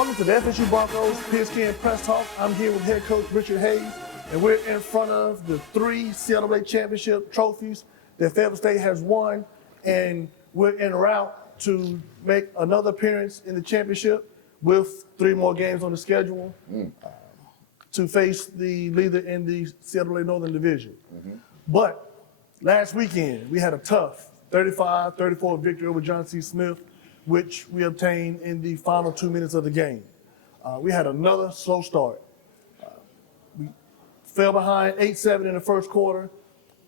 Welcome to the FSU Broncos Pigskin Press Talk. I'm here with head coach Richard Hayes, and we're in front of the 3 CLA championship trophies that Fayetteville State has won, and we're en route to make another appearance in the championship with 3 more games on the schedule to face the leader in the CLA Northern Division. But last weekend, we had a tough 35-34 victory over John C. Smith, which we obtained in the final 2 minutes of the game. We had another slow start. We fell behind 8-7 in the first quarter,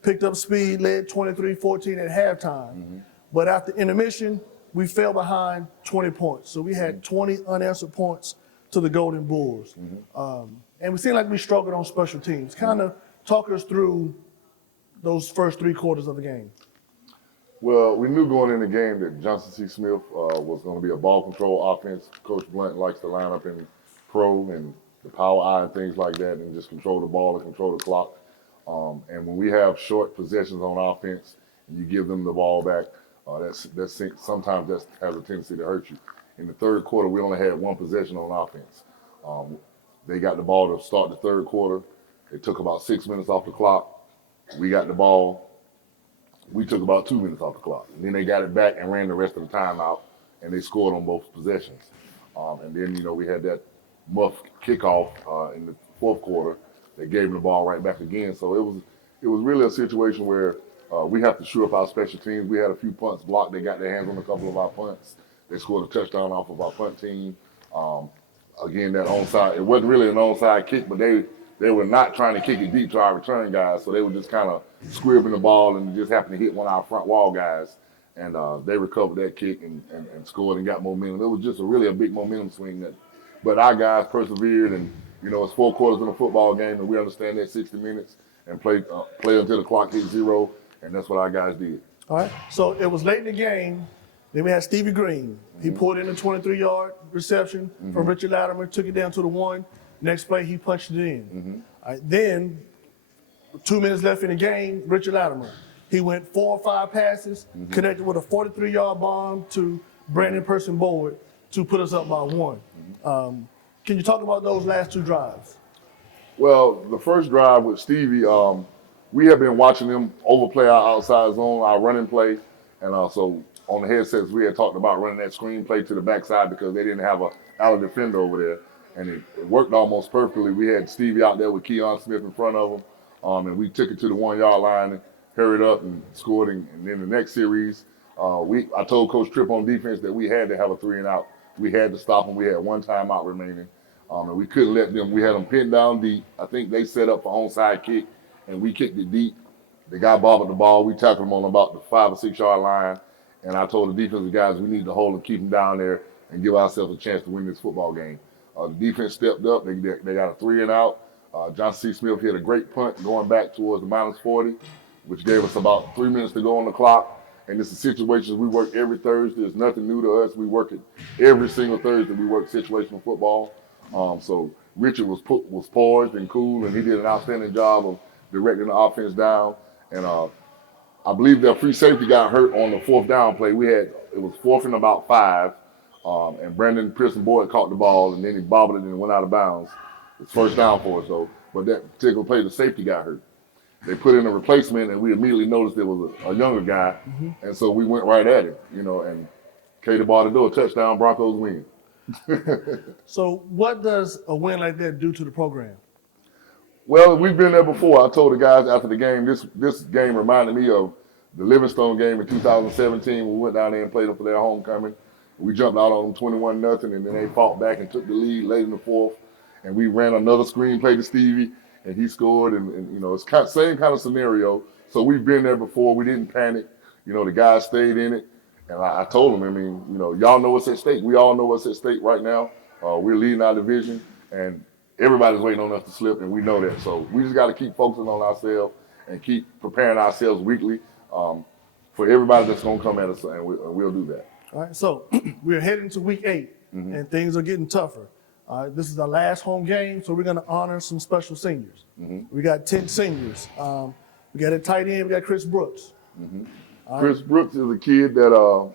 picked up speed, led 23-14 at halftime. But after intermission, we fell behind 20 points. So we had 20 unanswered points to the Golden Bulls. And we seemed like we struggled on special teams. Kind of talk us through those first 3 quarters of the game. Well, we knew going in the game that Johnson C. Smith was going to be a ball control offense. Coach Blunt likes to line up in pro and the power eye and things like that and just control the ball and control the clock. And when we have short possessions on offense and you give them the ball back, sometimes that has a tendency to hurt you. In the third quarter, we only had 1 possession on offense. They got the ball to start the third quarter. It took about 6 minutes off the clock. We got the ball. We took about 2 minutes off the clock. And then they got it back and ran the rest of the time out, and they scored on both possessions. And then, we had that muff kickoff in the fourth quarter that gave them the ball right back again. So it was really a situation where we have to shore up our special teams. We had a few punts blocked. They got their hands on a couple of our punts. They scored a touchdown off of our punt team. Again, that onside, it wasn't really an onside kick, but they were not trying to kick it deep to our return guys, so they were just kind of squibbing the ball and just happened to hit one of our front wall guys, and they recovered that kick and scored and got momentum. It was just really a big momentum swing. But our guys persevered, and it's 4 quarters in a football game, and we understand that 60 minutes and play until the clock hits 0, and that's what our guys did. All right, so it was late in the game. Then we had Stevie Green. He pulled in a 23-yard reception from Richard Latimer, took it down to the 1. Next play, he punched it in. All right, then, 2 minutes left in the game, Richard Latimer. He went 4 or 5 passes, connected with a 43-yard bomb to Brandon Person Boyd to put us up by 1. Can you talk about those last 2 drives? Well, the first drive with Stevie, we have been watching them overplay our outside zone, our running play, and also on the headsets we had talked about running that screen play to the backside because they didn't have a alley defender over there. And it worked almost perfectly. We had Stevie out there with Keon Smith in front of him, and we took it to the 1-yard line and hurried up and scored. And then the next series, I told Coach Tripp on defense that we had to have a 3-and-out. We had to stop them. We had 1 timeout remaining, and we couldn't let them. We had them pinned down deep. I think they set up for onside kick, and we kicked it deep. The guy bobbled the ball. We tackled him on about the 5 or 6 yard line, and I told the defensive guys we need to hold and keep them down there and give ourselves a chance to win this football game. The defense stepped up. They got a 3-and-out. Johnson C. Smith hit a great punt going back towards the -40, which gave us about 3 minutes to go on the clock. And it's a situation we work every Thursday. It's nothing new to us. We work it every single Thursday. We work situational football. So Richard was poised and cool, and he did an outstanding job of directing the offense down. And I believe their free safety got hurt on the 4th down play. It was 4th and about 5. And Brandon Pearson Boyd caught the ball, and then he bobbled it and went out of bounds. It's 1st down for us, though. But that particular play, the safety got hurt. They put in a replacement, and we immediately noticed it was a younger guy. And so we went right at him, and Katie ball to do a touchdown, Broncos win. So what does a win like that do to the program? Well, we've been there before. I told the guys after the game, this game reminded me of the Livingstone game in 2017 when we went down there and played them for their homecoming. We jumped out on them 21-0, and then they fought back and took the lead late in the 4th. And we ran another screen play to Stevie, and he scored. And it's same kind of scenario. So we've been there before. We didn't panic. The guys stayed in it. And I told them, y'all know what's at stake. We all know what's at stake right now. We're leading our division, and everybody's waiting on us to slip, and we know that. So we just got to keep focusing on ourselves and keep preparing ourselves weekly for everybody that's going to come at us, and we'll do that. All right, so we're heading to week 8, and things are getting tougher. This is our last home game, so we're going to honor some special seniors. We got 10 seniors. We got a tight end. We got Chris Brooks. Chris Brooks is a kid that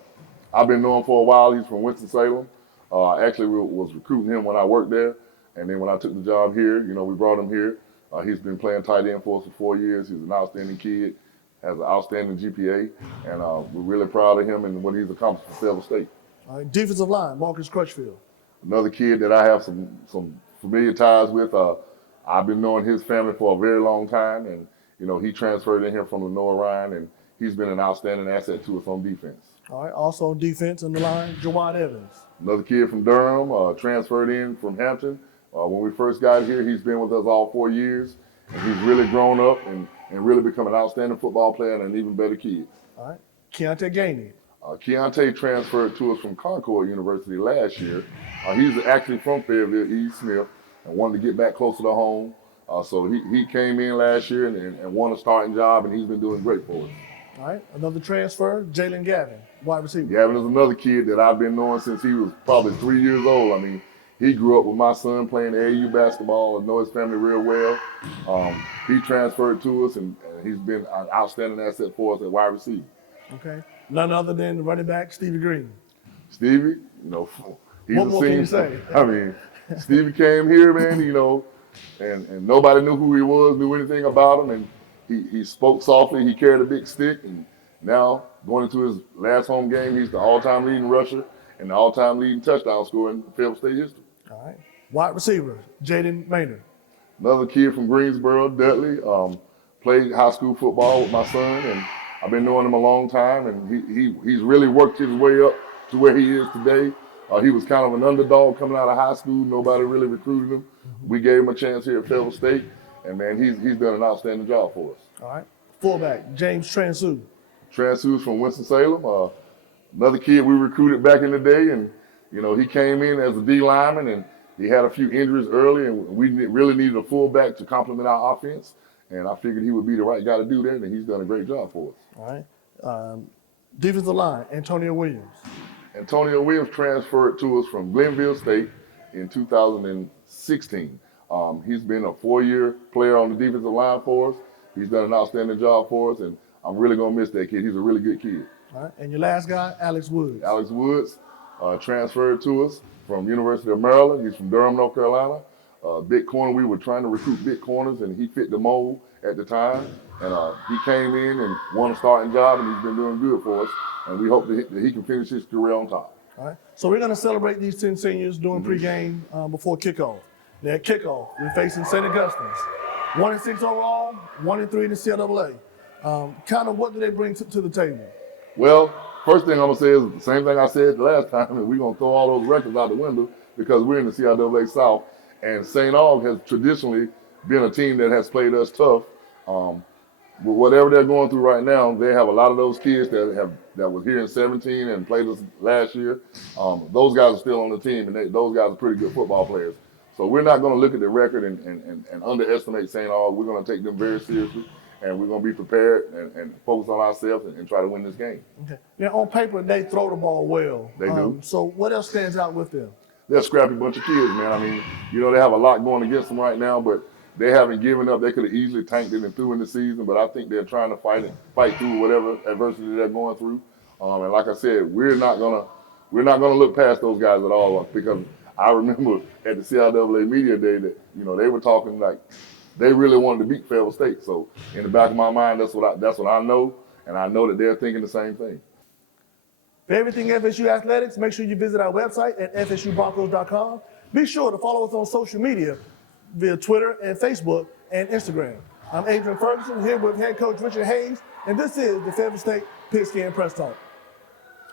I've been knowing for a while. He's from Winston-Salem. Actually, was recruiting him when I worked there, and then when I took the job here, we brought him here. He's been playing tight end for us for 4 years. He's an outstanding kid, has an outstanding GPA, and we're really proud of him and what he's accomplished for Fayetteville State. All right, defensive line, Marcus Crutchfield. Another kid that I have some familiar ties with. I've been knowing his family for a very long time, and he transferred in here from Lenore Ryan, and he's been an outstanding asset to us on defense. All right, also on defense on the line, Jawad Evans. Another kid from Durham, transferred in from Hampton. When we first got here, he's been with us all 4 years, and he's really grown up and really become an outstanding football player and an even better kid. All right, Keontae Gainey. Keontae transferred to us from Concord University last year. He's actually from Fayetteville, E. Smith, and wanted to get back closer to home. So he came in last year and won a starting job, and he's been doing great for us. All right, another transfer, Jalen Gavin, wide receiver. Gavin is another kid that I've been knowing since he was probably 3 years old. I mean, he grew up with my son playing AAU basketball. I know his family real well. He transferred to us, and he's been an outstanding asset for us at wide receiver. Okay, none other than the running back, Stevie Green. Stevie, he's what more can you say? I mean, Stevie came here, man, and nobody knew who he was, knew anything about him, and he spoke softly. He carried a big stick, and now going into his last home game, he's the all-time leading rusher and the all-time leading touchdown scorer in Fayetteville State history. All right, wide receiver, Jaden Maynard. Another kid from Greensboro, Dudley, played high school football with my son, and I've been knowing him a long time, and he's really worked his way up to where he is today. He was kind of an underdog coming out of high school. Nobody really recruited him. We gave him a chance here at Fayetteville State, and man, he's done an outstanding job for us. All right, fullback, James Transu. Transu's from Winston-Salem. Another kid we recruited back in the day, and he came in as a D lineman, and he had a few injuries early, and we really needed a fullback to complement our offense. And I figured he would be the right guy to do that, and he's done a great job for us. All right, defensive line, Antonio Williams. Antonio Williams transferred to us from Glenville State in 2016. He's been a 4-year player on the defensive line for us. He's done an outstanding job for us, and I'm really going to miss that kid. He's a really good kid. All right, and your last guy, Alex Woods. Alex Woods transferred to us from University of Maryland. He's from Durham, North Carolina. Big corner. We were trying to recruit big corners, and he fit the mold at the time. And he came in and won a starting job, and he's been doing good for us. And we hope that he can finish his career on top. All right. So we're going to celebrate these 10 seniors during pregame before kickoff. Then at kickoff, we're facing St. Augustine's. 1-6 overall, 1-3 in the CIAA. Kind of what do they bring to the table? Well, first thing I'm going to say is the same thing I said the last time, and we're going to throw all those records out the window because we're in the CIAA South. And St. Aug has traditionally been a team that has played us tough. With whatever they're going through right now, they have a lot of those kids that was here in 17 and played us last year. Those guys are still on the team, and those guys are pretty good football players. So we're not going to look at the record and underestimate St. Aug. We're going to take them very seriously, and we're going to be prepared and focus on ourselves and try to win this game. Okay. Now, on paper, they throw the ball well. They do. So what else stands out with them? They're a scrappy bunch of kids, man. I mean, they have a lot going against them right now, but they haven't given up. They could have easily tanked it and through in the season, but I think they're trying to fight through whatever adversity they're going through. And like I said, we're not gonna look past those guys at all, because I remember at the CIAA Media Day that they were talking like they really wanted to beat Fayetteville State. So in the back of my mind, that's what I know, and I know that they're thinking the same thing. For everything FSU athletics, make sure you visit our website at fsubroncos.com. Be sure to follow us on social media via Twitter and Facebook and Instagram. I'm Adrian Ferguson here with head coach Richard Hayes, and this is the Fayetteville State Pigskin Press Talk.